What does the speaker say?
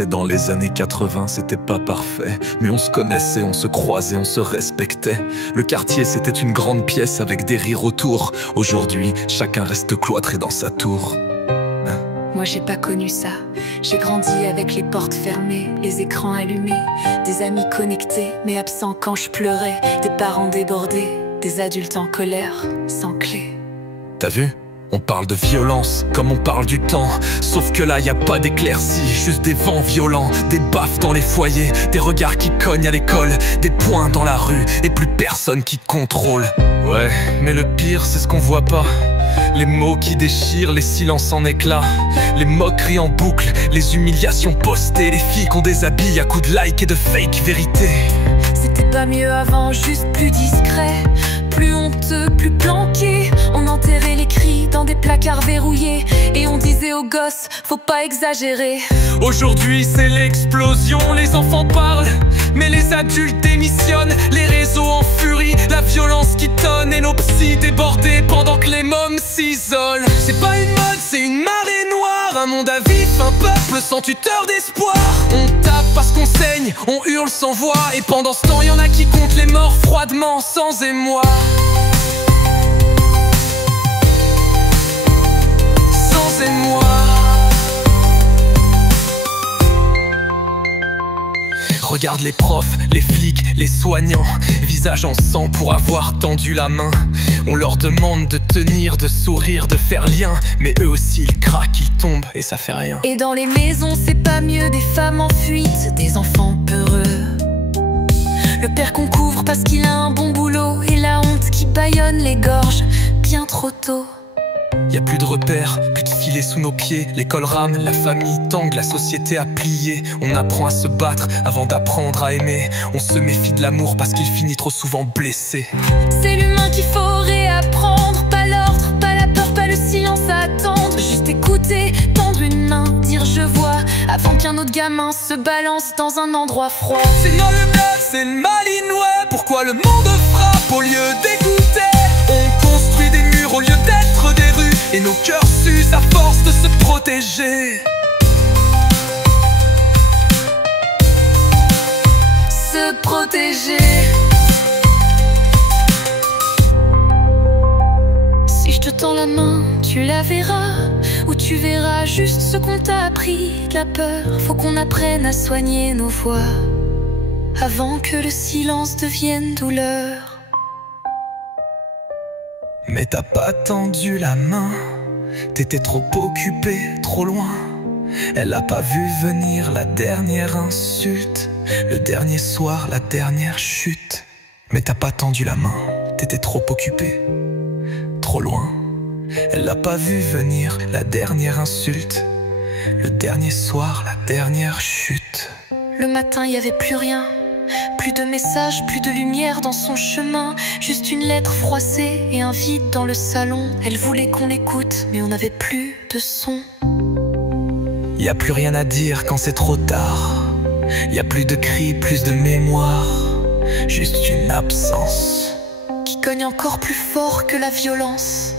commençait dans les années 80, c'était pas parfait. Mais on se connaissait, on se croisait, on se respectait. Le quartier c'était une grande pièce avec des rires autour. Aujourd'hui, chacun reste cloîtré dans sa tour. Moi j'ai pas connu ça. J'ai grandi avec les portes fermées, les écrans allumés, des amis connectés mais absents quand je pleurais, des parents débordés, des adultes en colère, sans clé. T'as vu? On parle de violence comme on parle du temps. Sauf que là y a pas d'éclaircie, juste des vents violents, des baffes dans les foyers, des regards qui cognent à l'école, des poings dans la rue et plus personne qui contrôle. Ouais, mais le pire c'est ce qu'on voit pas. Les mots qui déchirent, les silences en éclats, les moqueries en boucle, les humiliations postées, les filles qu'on déshabille à coups de like et de fake vérité. C'était pas mieux avant, juste plus discret, plus honteux, plus planqué. On enterrait les cris dans des placards verrouillés et on disait aux gosses, faut pas exagérer. Aujourd'hui c'est l'explosion, les enfants parlent mais les adultes démissionnent. Les réseaux en furie, la violence qui tonne et nos psys débordés pendant que les mômes s'isolent. C'est pas une mode, c'est une marée noire, un monde à vif, un peuple sans tuteur d'espoir. On tape parce qu'on saigne, on hurle sans voix, et pendant ce temps y en a qui comptent les morts froidement sans émoi. Sans émoi. Regarde les profs, les flics, les soignants, visage en sang pour avoir tendu la main. On leur demande de tenir, de sourire, de faire lien, mais eux aussi ils craquent, ils tombent et ça fait rien. Et dans les maisons c'est pas mieux, des femmes en fuite, des enfants peureux, le père qu'on couvre parce qu'il a un bon boulot, et la honte qui bâillonne les gorges bien trop tôt. Y a plus de repères, plus de filets sous nos pieds. L'école rame, la famille tangue, la société a plié. On apprend à se battre avant d'apprendre à aimer. On se méfie de l'amour parce qu'il finit trop souvent blessé. C'est l'humain qu'il faut réapprendre, pas l'ordre, pas la peur, pas le silence à attendre. Juste écouter, tendre une main, dire je vois, avant qu'un autre gamin se balance dans un endroit froid. C'est non le bluff, c'est le malinois. Pourquoi le monde frappe au lieu d'écouter? On construit des murs au lieu d'être des rues, et nos cœurs s'usent à force de se protéger. Se protéger. Si je te tends la main, tu la verras, ou tu verras juste ce qu'on t'a appris. De la peur, faut qu'on apprenne à soigner nos voix avant que le silence devienne douleur. Mais t'as pas tendu la main, t'étais trop occupé, trop loin. Elle a pas vu venir la dernière insulte, le dernier soir, la dernière chute. Mais t'as pas tendu la main, t'étais trop occupé, trop loin. Elle a pas vu venir la dernière insulte, le dernier soir, la dernière chute. Le matin, y avait plus rien. Plus de messages, plus de lumière dans son chemin. Juste une lettre froissée et un vide dans le salon. Elle voulait qu'on l'écoute, mais on n'avait plus de son. Y a plus rien à dire quand c'est trop tard. Y a plus de cris, plus de mémoire. Juste une absence qui cogne encore plus fort que la violence.